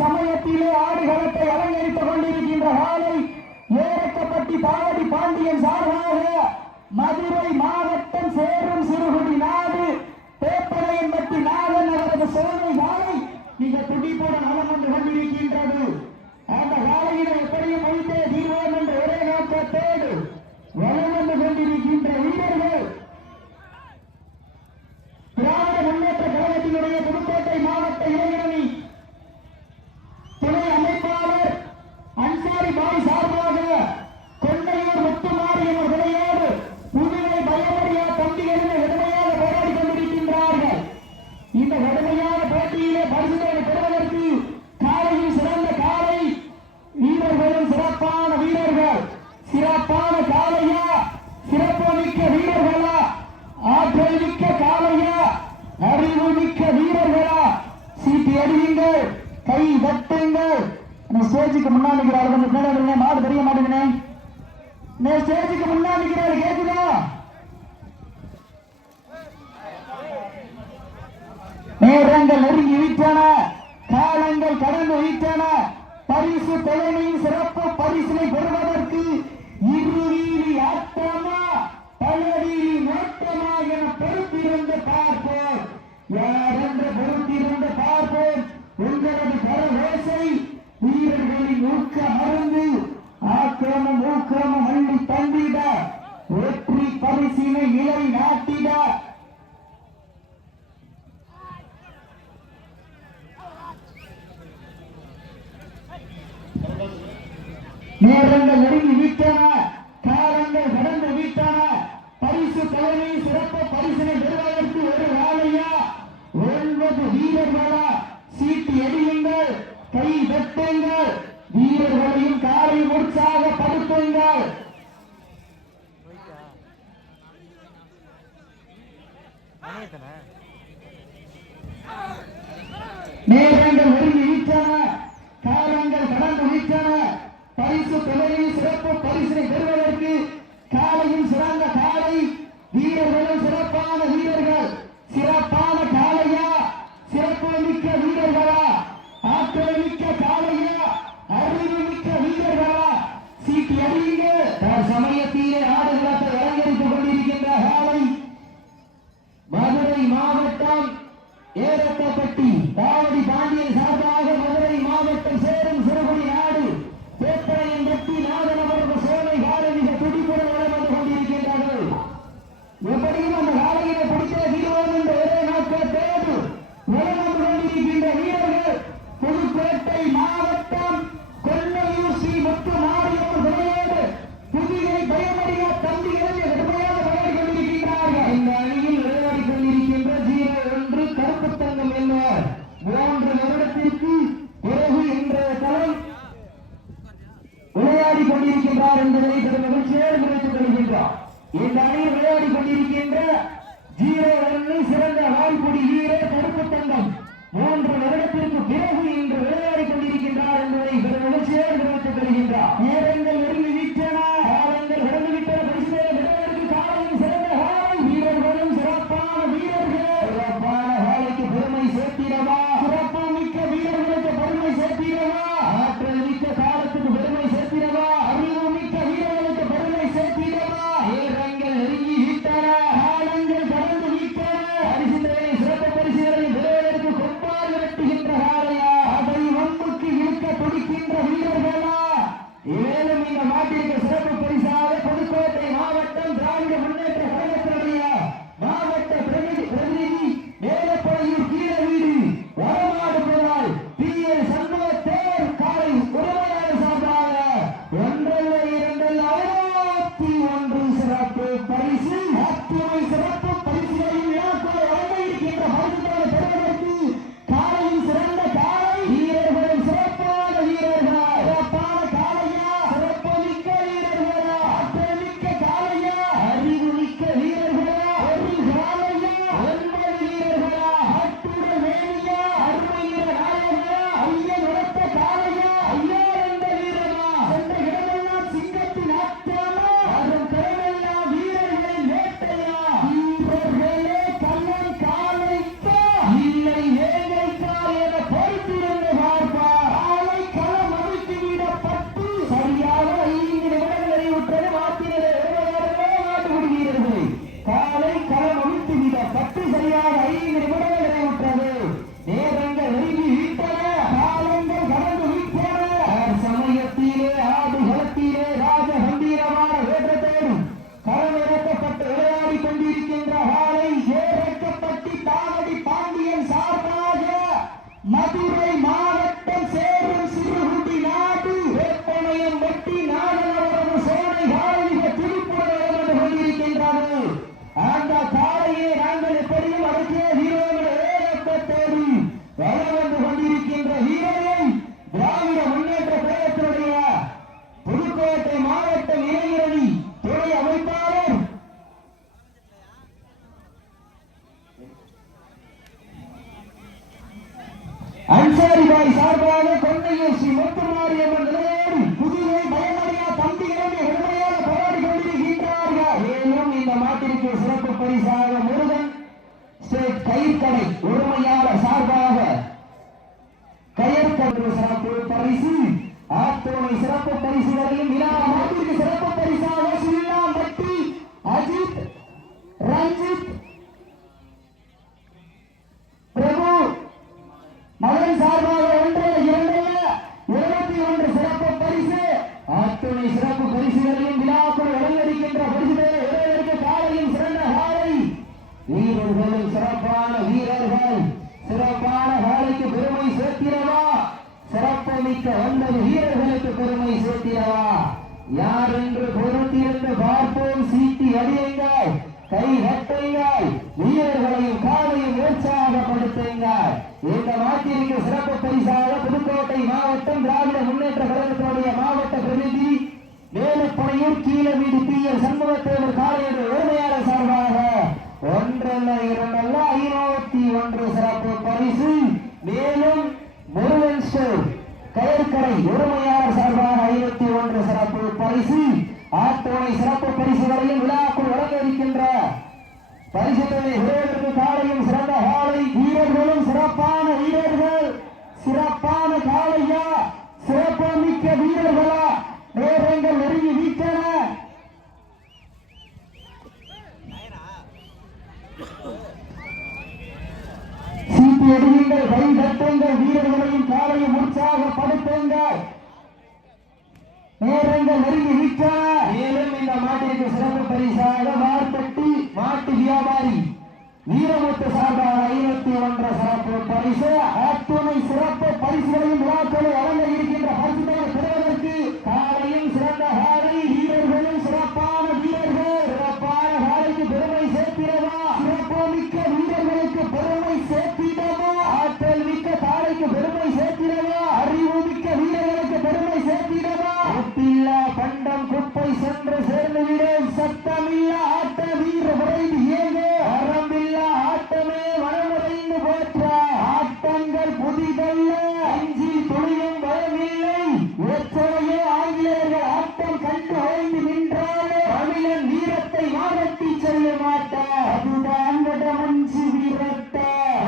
சமயத்திலே ஆடுகளத்தை அலங்கரித்துக் கொண்டிருக்கின்ற காலை ஏரக்கப்பட்டி பாவடி பாண்டியன் சார்பாக மதுரை மாவட்டம் சேரும் சிறுகுடி நாடு பேப்பரையன்பட்டி நாதன் அவரது சோழனை காலை மிக துடிப்புடன் வலம் வந்து கொண்டிருக்கின்றது. அந்த காலையினை எப்படியும் வைத்தே தீர்வோம் என்ற ஒரே நோக்கத்தோடு வலம் வந்து கொண்டிருக்கின்ற வீரர்கள் திராவிட முன்னேற்ற கழகத்தினுடைய புதுக்கோட்டை மாவட்ட இளைஞரணி துணை அமைப்பாளர் அன்சாரி பாய் சார்பாக கொண்டையூர் முத்துமாரியம்மன் விளையாடு புதுவை பயமறியா தம்பிகளின் கடுமையாக போராடி கொண்டிருக்கின்றார்கள். இந்த கடுமையான போட்டியிலே பரிசுகளை பெறுவதற்கு காலையில் சிறந்த காலை வீரர்களும் சிறப்பான வீரர்கள், சிறப்பான காலையா, சிறப்பு மிக்க வீரர்களா, ஆற்றல் மிக்க காலையா, அறிவு மிக்க வீரர்களா, சீட்டி அடியுங்கள், கை தட்டுங்கள். ஸ்டேஜுக்கு முன்னாடி மாடு தெரிய மாட்டேங்கண்ணே. ஸ்டேஜுக்கு முன்னாடி கேக்குதா? நேரங்கள் நெருங்கி விட்டன, காலங்கள் கடந்து விட்டன. பரிசு தலைமையின் சிறப்பு பரிசினை பெறுவதற்கு இருவீதி ஆட்டமா பலவீதி நோட்டமா என பொறுத்திருந்து பார்ப்போம். யார் என்று பொறுத்திருந்து பார்ப்போம். உங்களது கரவேசை வீரர்களின் ஊக்க மருந்து ஆக்கிரமம் ஊக்கிரமம் அள்ளி தந்திட வெற்றி பரிசினை நிலை நாட்டிட நேரங்கள் நெருங்கி விட்டன, காலங்கள் கடந்து விட்டன. பரிசு தலைமை சிறப்பு பரிசினை பெறுவதற்கு ஒரு வேலையா 9 வீரர்களா? சீட்டி எடியுங்கள், கை தட்டுங்கள், வீரர்களையும் காலை உற்சாகப்படுத்துங்கள். நேரங்கள் நெருங்கி விட்டன, காலங்கள் கடந்து விட்டன. பரிசு தலைமை சிறப்பு பரிசினை பெறுவதற்கு காலையும் சிறந்த காலை, வீரர்களும் சிறப்பான வீரர்கள், சிறப்பான காலையா, சிறப்பு மிக்க வீரர்களா, ஆற்றல் மிக்க காலையா, அறிவு மிக்க வீரர்களா? சீட்டி அடியுங்க. சமயத்திலே ஆடுகளத்தை அலங்கரித்துக் கொண்டிருக்கின்ற காலை மதுரை மாவட்டம் ஏரக்கப்பட்டி பாவடி பாண்டியன் சார்பாக மதுரை மாவட்டம் சேரும் சிறுகுடி நாடு பேப்பரையன்பட்டி நாதன் அவர்கள் சோலை காலை மிக துடிப்புடன் வளம் வந்து கொண்டிருக்கின்றார்கள். எப்படியும் அந்த காலையினை பிடித்த வீரர்கள் என்ற ஒரே நோக்கத்தோடு வளம் வந்து கொண்டிருக்கின்ற வீரர்கள் புதுக்கோட்டை மாவட்டம் கொல்லையூர் ஸ்ரீ முத்துமாரியம்மன் விளையாடு புதிய பயமறியா தம்பிகளில் கடுமையாக விளையாடி கொண்டிருக்கின்றார்கள். இந்த அணியில் விளையாடி கொண்டிருக்கின்ற 01 கருப்பு தங்கம் என்பவர் 3 வருடத்திற்கு பிறகு இன்றைய தளம் விளையாடி கொண்டிருக்கின்றார் என்பதை பெரும் மகிழ்ச்சியோடு நினைத்துக் கொள்கின்றார். இந்த அணியில் விளையாடி கொண்டிருக்கின்ற 01 சிறந்த வாய்ப்புடி வீரர் கருப்பு தங்கம் 3 வருடத்திற்கு பிறகு இன்று விளையாடி கொண்டிருக்கின்றார் என்பதை பெரும் மகிழ்ச்சியோடு நினைத்துக் கொள்கின்றார். நேரங்கள் நெருங்கி விட்டன, காலங்கள் கடந்து விட்டன. பரிசுகளை பெறுவதற்கு காலையும் சிறந்த காலை, வீரர்களும் சிறப்பான வீரர்கள். சிறப்பான காலைக்கு பெருமை சேர்த்திடவா? சிறப்பு மிக்க வீரர்களுக்கு பெருமை சேர்த்திடவா? ஆற்றல் மிக்க காலத்துக்கு பெருமை சேர்த்திடவா? அறிவு மிக்க வீரர்களுக்கு பெருமை சேர்த்திடவா? நேரங்கள் நெருங்கி விட்டன, காலங்கள் கடந்து விட்டன. அன்சாரி பாய் சார்பாக கொண்டையூர் ஸ்ரீ முத்துமாரியம்மன் நிலையோடு புதுவை பயமறியா தம்பிகளுமே உண்மையாக போராடி கொண்டிருக்கின்றார்கள். மேலும் இந்த மாட்டிற்கு சிறப்பு பரிசாக முருகன் ஸ்டேட் கயிற்கடை உரிமையாளர் சார்பாக கயிற்கடை சிறப்பு பரிசு ஆத்தோனை சிறப்பு பரிசுகளையும் மாட்டிற்கு சிறப்பு பரிசாக சில்லாம்பட்டி அஜித் ரஞ்சித் பிரபு மகன் சார்பாக ஒன்றல்ல இரண்டல்ல 71 சிறப்பு பரிசு அத்துணை சிறப்பு பரிசுகளையும் விழாக்குள் வழங்கப்படுகின்ற பரிசுகளை காலையும் சிறந்த காலை வீரர்களும் சிறப்பான வீரர்கள் சிறப்பான காலைக்கு பெருமை சேர்த்திடவா சிறப்பு மிக்க 9 வீரர்களுக்கு பெருமை சேர்த்திடவா யார் என்று பொறுத்திருந்து பார்ப்போம். சீட்டி அடியுங்கள், கை கட்டுங்கள், வீரர்களையும் காலையும் உற்சாகப்படுத்துங்கள். இந்த மாட்டிற்கு சிறப்பு பரிசாக புதுக்கோட்டை மாவட்டம் திராவிட முன்னேற்ற கழகத்தினுடைய மாவட்ட பிரதிநிதி மேலப்பனையூர் கீழவீடு பி எல் சண்முகத்தேவர் காலையுடைய உரிமையாளர் சார்பாக ஒன்றல்ல இரண்டல்ல 51 சிறப்பு பரிசு. மேலும் முருகன் ஸ்டோர் கயிற்கடை உரிமையாளர் சார்பாக 51 சிறப்பு பரிசு ஆத்தோனை சிறப்பு பரிசுகளையும் விழாக்குள் வழங்க இருக்கின்ற பரிசுகளை வீரர்களுக்கு காலையும் சிறந்த காலை வீரர்களும் சிறப்பான வீரர்கள் சிறப்பான காலையா சிறப்பு மிக்க வீரர்களா நேரங்கள் நெருங்கி விட்டன. சீட்டி எடுங்கள், கை தட்டுங்கள், வீரர்களையும் காலையும் உற்சாகப்படுத்துங்கள். நேரங்கள் நெருங்கி விட்டன. மேலும் இந்த மாட்டிற்கு சிறப்பு பரிசாக மார்பட்டி மாட்டு வியாபாரி வீரமுத்து சார்பாக 51 சிறப்பு பரிசு அத்துணை சிறப்பு பரிசுகளையும் விழாக்களை வழங்க இருக்கின்ற பரிசுகளை பெறுவதற்கு காலையும் சிறந்த காலை வீரர்களும் சிறப்பான வீரர்கள் சிறப்பான காலைக்கு பெருமை சேர்த்திடவா சிறப்பு மிக்க வீரர்களுக்கு பெருமை சேர்த்திடவா ஆற்றல் மிக்க காலைக்கு பெருமை சேர்த்திடவா அறிவு மிக்க வீரர்களுக்கு பெருமை சேர்த்திடவா ஒப்பில்லா பண்டம் குப்பை சென்று சேர்ந்துவிட சத்தமில்லா ஆட்ட வீர விரைந்து ஏங்க வரம்பில்லா ஆட்டமே வனமுறைந்து போற்ற ஆட்டங்கள் புதிதல்ல அஞ்சில் துளியும் பயமில்லை எத்தனையோ ஆங்கிலேயர்கள் ஆட்டம் கண்டு ஓய்ந்து நின்றாலே தமிழன் வீரத்தை மாறட்டி செல்ல மாட்டார். அதுதான் மஞ்சு விரட்ட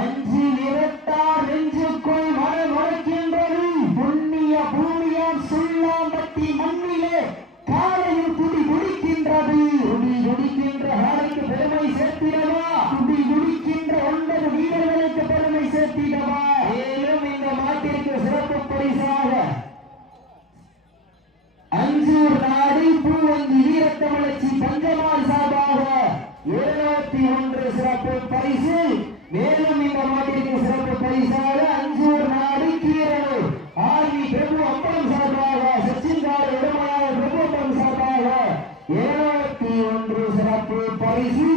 அஞ்சு விரட்டா நெஞ்சுக்குள் மனம் உழைக்கின்றது. புண்ணிய பூமியாம் சுல்லாம்பட்டி மண்ணிலே காலையில் துடி துடிக்கின்றது. துடி துடிக்கின்ற காலைக்கு பெருமை சேர்த்திடவா துடி துடிக்கின்ற 9 வீரர்களுக்கு பெருமை சேர்த்திடவா. மேலும் இந்த மாட்டிற்கு சிறப்பு பரிசாக அஞ்சூர் நாடு பூவந்தி வீரத்தமிழச்சி பஞ்சமால் சார்பாக 71 சிறப்பு பரிசு. மேலும் இந்த மாட்டிற்கு சிறப்பு பரிசாக அஞ்சூர் நாடு கீரனூர் ஆர்வி பிரபு அப்பம் சார்பாக சச்சின்காடு உடமையாளர் பிரபு அப்பம் சார்பாக 71 சிறப்பு பரிசு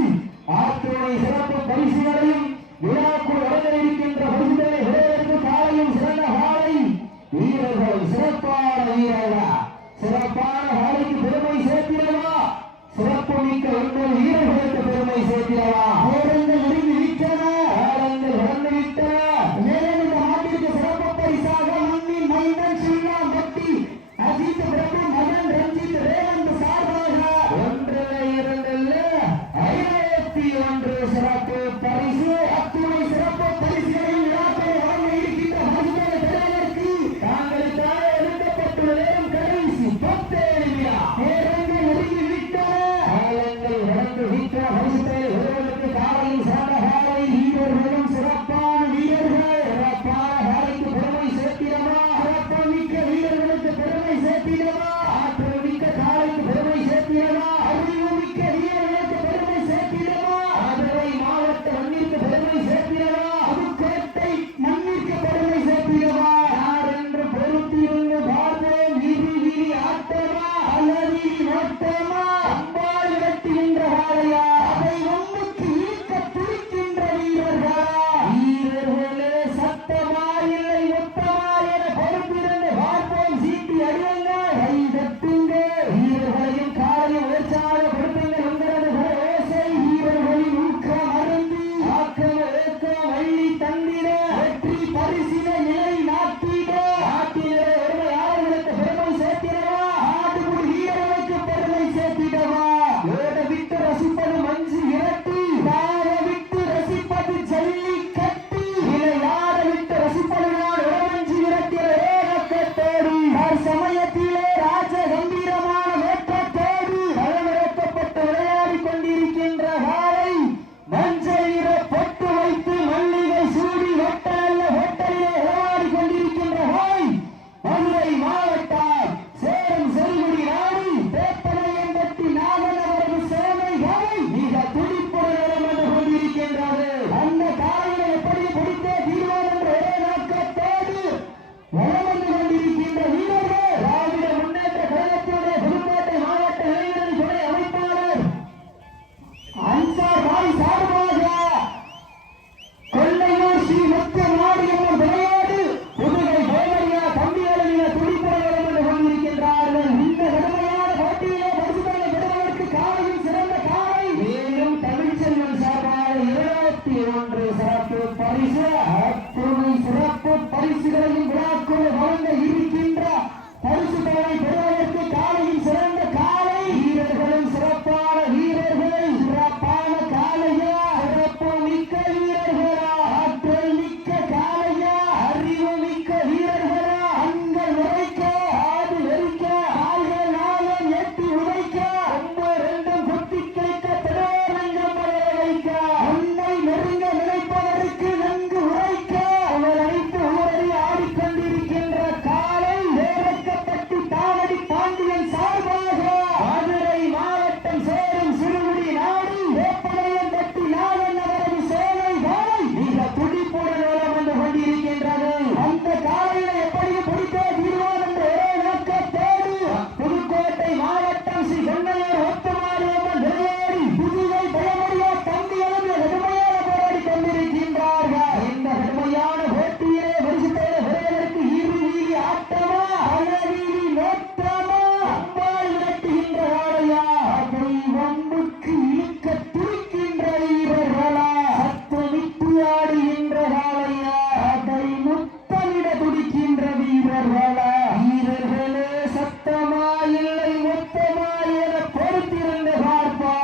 ஆத்துணை சிறப்பு பரிசுகளையும் விழாக்குள் வழங்க இருக்கின்ற பரிசுகளை விளையாட்டு காலையும் சிறந்த காலை வீரர்களும் சிறப்பான வீரர்களா சிறப்பான காலைக்கு பெருமை சேர்த்திடவா சிறப்பு மிக்க 9 வீரர்களுக்கு பெருமை சேர்த்திடவா. நேரங்கள் நெருங்கி விட்டன, காலங்கள் கடந்து விட்டன. மேலும் இந்த நாட்டிற்கு சிறப்பு பரிசாக மண்ணின் மைந்தன் சில்லாம்பட்டி அஜித் பிரபு மகன் ரஞ்சித் ரேவந்த் சார்பாக ஒன்றல்ல இரண்டல்ல 51 சிறப்பு பரிசு அத்துணை சிறப்பு பரிசுகளின் விழாக்களை வழங்க இருக்கின்ற பரிசுகளை பெறுவதற்கு தாங்களுக்காக எழுதப்பட்ட 21 சிறப்பு பரிசு. அத்துணை சிறப்பு பரிசுகளையும் விழாக்குள் வழங்க இருக்கின்ற பரிசு தொகை பெறுவதற்கு காலையில் சிறந்த காலை வீரர்களும் சிறப்பான வீரர்கள் சிறப்பான காலையா சிறப்பு மிக்க வீரர்களா ஆற்றல் மிக்க காலையா அறிவு மிக்க வீரர்களா அங்கள் உரைக்க ஆடு வெறிக்க கால்கள் நாளம் எட்டி உரைக்க ஒன்று ரெண்டும் குத்தி கிடைக்க திடோரங்கம் வைக்க உன்னை நெருங்க நினைப்பதற்கு நன்கு உரைக்க அவள் அனைத்து ஊரடி ஆடிக்கொண்டிருக்கின்ற காலை வேறக்கப்பட்டு தாவடி பாண்டியன் சார்பாக மதுரை மாவட்டம் சேரும் சிறுகுடி நாடு வேப்பனையன் தட்டி நாவன் அவரது சேவை காலை மிக துடிப்புடன் ஓலம் வந்து கொண்டிருக்கின்றது. அந்த காலையை எப்படி பிடித்தே தீர்வோம் என்ற ஒரே நோக்கத்தோடு புதுக்கோட்டை மாவட்டம் ஸ்ரீ சென்னையர் ஒத்துமாரியம்மன் விளையாடி புதுவை பயமுடியா தம்பி அளவு கடுமையாக போராடி கொண்டிருக்கின்றார்கள். இந்த கடுமையான போட்டியிலே பரிசுத்தோடு பெறுவதற்கு இறுதி ஆட்டமா அழகீரி நோட்டமா அம்பாள் விரட்டுகின்ற காளையா அதை வம்புக்கு இழுக்க துடிக்கின்ற வீரர்களா சத்தமிட்டு ஆடுகின்ற காளையா அதை முத்தமிட துடிக்கின்ற வீரர்களா வீரர்களே சத்தமா இல்லை மொத்தமா என பொறுத்திருந்த பார்ப்பா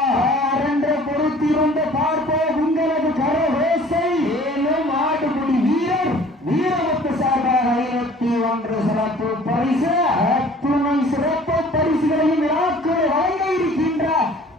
என்ற பொறுத்திருந்த பார்ப்பா உங்களது கரவேசை ஏனும் ஆடுபுடி வீரர் வீரமுத்து சார்பாக 21 சிறப்பு பரிசு. அத்துணை சிறப்பு பரிசுகளையும் விழாக்குள் வழங்க இருக்கின்ற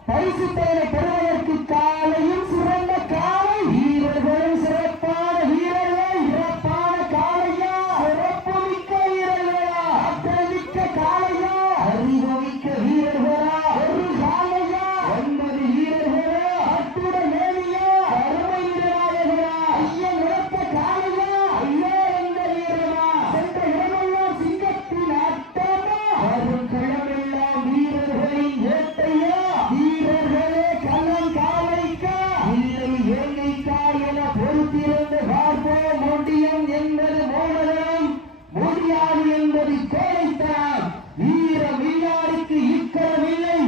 பரிசு தொகை பெறுவதற்கு காலையும் சிறந்த காலை வீரர்களும் சிறப்பான வீரர்கள் சிறப்பான காலையா சிறப்பு மிக்க வீரர்களா ஆற்றல் மிக்க காலையா அறிவு மிக்க வீரர்களா ஒரு காலையா 9 வீரர்களா அத்துடன் மேலியா அருமை வீரநாயகரா ஐயன் நிறத்த காலையா ஐயா என்ற வீரமா சென்ற இடமெல்லாம் சிங்கத்தின் ஆட்டமா வரும் களமெல்லாம் வீரர்களின் வேட்டையா வீரர்களே களம் காலைக்கா இல்லை வேங்கைக்கா என பொறுத்திருந்து பார்ப்போம். முடியும் என்பது மோனலம் முடியாது என்பது கோழைத்தான். வீர வில்லாருக்கு இக்கரம் இல்லை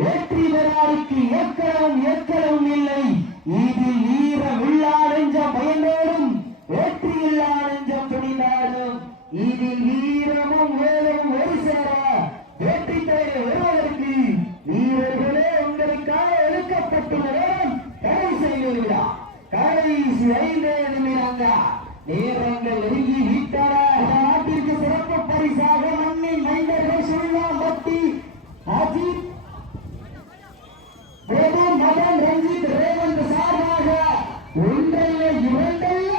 வெற்றி பெறாருக்கு எக்கரம் இல்லை. இதில் வீர வில்லா நெஞ்சம் பயந்தோடும் வெற்றி இல்லா நெஞ்சம் துணிந்தாடும். இதில் வீரமும் வேலமும் ஒரு சேர வெற்றி தலை வருவதற்கு வீரர்களே உங்களுக்காக எடுக்கப்பட்டுள்ள நேரம் கடைசி விழா கடைசி 5 நிமிடங்கள் நேரங்கள் நெருங்கி விட்டன. நாட்டிற்கு சிறப்பு பரிசாக மண்ணின் மைந்தர்கள் சுள்ளாம்பட்டி அஜித் பிரபு மதன் ரஞ்சித் ரேவந்த் சார்பாக ஒன்றல்ல இரண்டல்ல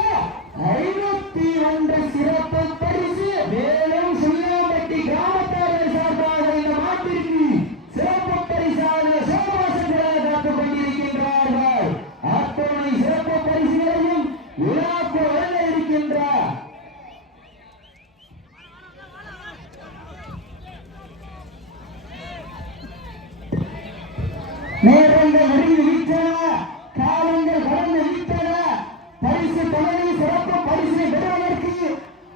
51 சிறப்பு பரிசு. மேலும் சுள்ளாம்பட்டி கிராமத்தார்கள் சார்பாக இந்த நாட்டிற்கு சிறப்பு பரிசாக சோமாசங்களாக காத்துக் கொண்டிருக்கின்றார்கள். அத்தனை சிறப்பு பரிசுகளையும் விழாக்கு வழங்க இருக்கின்ற நேரங்கள் நெருங்கி விட்டன, காலங்கள் கடந்து விட்டன. பரிசு தொகை சிறப்பு பரிசை பெறுவதற்கு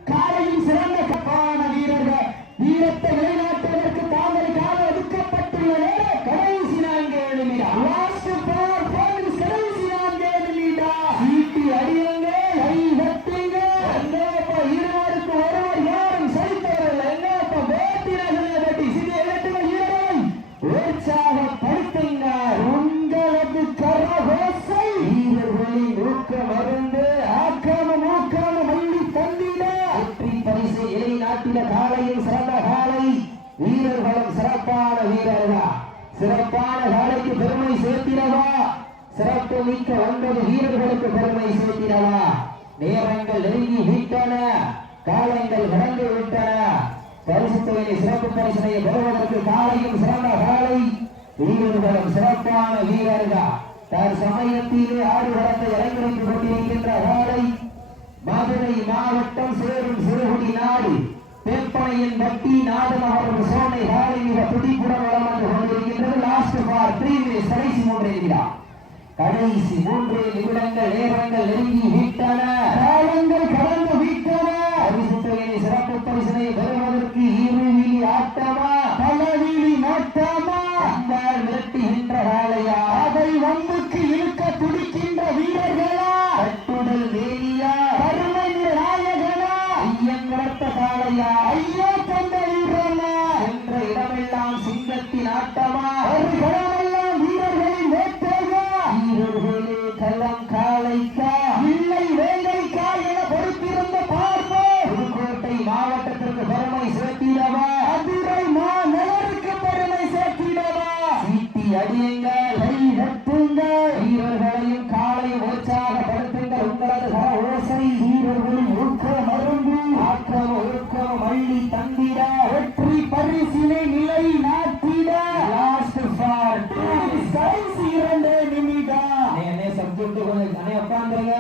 காலையும் சிறந்த கப்பான வீரர்கள் வீரத்தை நிலைநாட்டுவதற்கு தாங்கள் கால ஒதுக்கப்பட்டுள்ள நேரம் கடைசி 4 நிமிடம். லாஸ்ட் பார் போலீஸ் கடைசி 4 நிமிடம். சீட்டி அடியுங்க கை தட்டுங்க. எங்கப்பா இருவருக்கு ஒருவர் யாரும் சரித்தவர்கள் எங்கப்பா வேட்டினர்களை பற்றி சிறிய இடத்துகள் வீரர்கள் உற்சாகப்படுத்துங்க. உங்களது கரகோசை வீரர்களின் ஊக்கம் அருந்து ஆக்காம மல்லி தந்திட வெற்றி பரிசு இலை நாட்டில காலையும் சிறந்த காலை வீரர்களும் சிறப்பான வீரர்களா சிறப்பான காலைக்கு பெருமை சேர்த்திடவா சிறப்பு மிக்க 9 வீரர்களுக்கு பெருமை சேர்த்திடவா. நேரங்கள் நெருங்கி விட்டன, காலங்கள் கடந்து விட்டன. பரிசு தொகையை சிறப்பு பரிசனை பெறுவதற்கு காலையும் சிறந்த காலை வீரர்களும் சிறப்பான வீரர்கள் தற்சமயத்திலே ஆடுகளத்தை அலங்கரித்துக் கொண்டிருக்கின்ற காலை மதுரை மாவட்டம் சேரும் சிறுகுடி நாடு வேப்பனையின் பட்டி நாடுநகர் சோனை காலை மிக துடிப்புடன் வளம் வந்து கொண்டிருக்கின்றது. லாஸ்ட் ஃபார் 3 மினிட்ஸ் கடைசி 3 நிமிடம். கடைசி 3 நிமிடங்கள் நேரங்கள் நெருங்கி விட்டன, காலங்கள் கடந்து விட்டன. பரிசு தொகையை சிறப்பு பரிசனை பெறுவதற்கு இருவிழி ஆட்டமா பலவிழி நாட்டமா அம்பாள் விரட்டுகின்ற காளையா அதை வம்புக்கு இழுக்க துடிக்கின்ற வீரர்களா காலைக்கா இல்லை வேங்கைக்கா என பொறுத்திருந்த பார்ப்போம். புதுக்கோட்டை மாவட்டத்திற்கு பெருமை சேர்த்திடவா, மதுரை மாநகருக்கு பெருமை சேர்த்திடவா. சீட்டி அடியுங்கள், கை தட்டுங்கள், வீரர்களையும் காலை உற்சாகப்படுத்துங்கள். உங்களது ஓசை வீரர்களின் ஊக்கம் மருந்து ஆக்கம் ஒழுக்கம் அள்ளி தந்திட வெற்றி பரிசினை நிலை நாட்டிட. லாஸ்ட் ஃபார் கடைசி 2 நிமிடம். நேரே சப்ஜெக்ட் கொஞ்சம் அனே உட்கார்ந்துருங்க.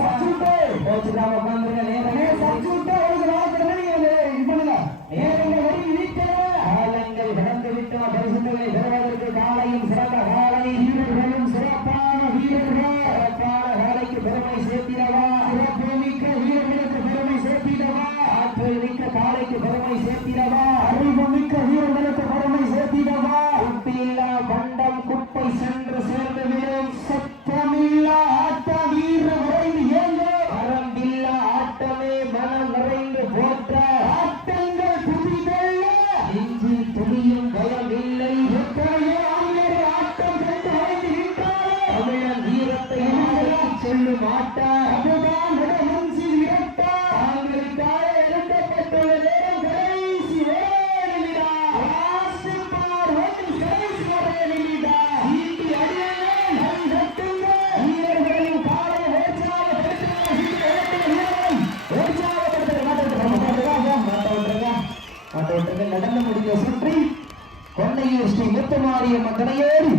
சப்ஜெக்ட் கோச்சுக்காம உட்கார்ந்துருங்க. நேரே சப்ஜெக்ட் உங்களுக்கு நாளை நீங்க இது பண்ணுங்க. நேரங்கள் வரை நிற்கிற காலங்கள் கடந்து விட்டோம். பரிசுகளை பெறுவதற்கு காலையும் சிறந்த காலை, வீரர்களும் சிறப்பான வீரர்கள். சிறப்பான காலைக்கு பெருமை சேர்த்திடவா, சிறப்பு மிக்க வீரர்களுக்கு பெருமை சேர்த்திடவா, ஆற்றல் மிக்க காலைக்கு பெருமை சேர்த்திடவா, அறிவு மிக்க வீரர்களுக்கு பெருமை சேர்த்திடவா. குட்டியில்லா பண்டம் குப்பை சென்று சேர்ந்து விடும். சத்தமில்லா ஆட்ட வீர விரைந்து ஏங்க, வரம்பில்லா ஆட்டமே மனம் நிறைந்து போற்ற. ஆட்டங்கள் புதிதல்ல, நெஞ்சில் துளியும் பயம் இல்லை. எத்தனையோ ஆங்கிலேய ஆட்டம் கண்டு வரைந்து நின்றாலே தமிழன் வீரத்தை சொல்லும் ஆட்டார். அதுதான் வடமஞ்சில் இரட்டா தாங்களுக்காக எழுதப்பட்டுள்ள நேரம் கடைசி நிமிடம். லாஸ்ட் பார் கடைசி நிமிடம். சீட்டி அடியுங்கள், கை தட்டுங்கள், வீரர்களையும் காலை உற்சாகப்படுத்துங்கள். நடந்து முடிந்த சுற்றி கொண்டையூர் ஸ்ரீ முத்துமாரியம்மன் கடையோடு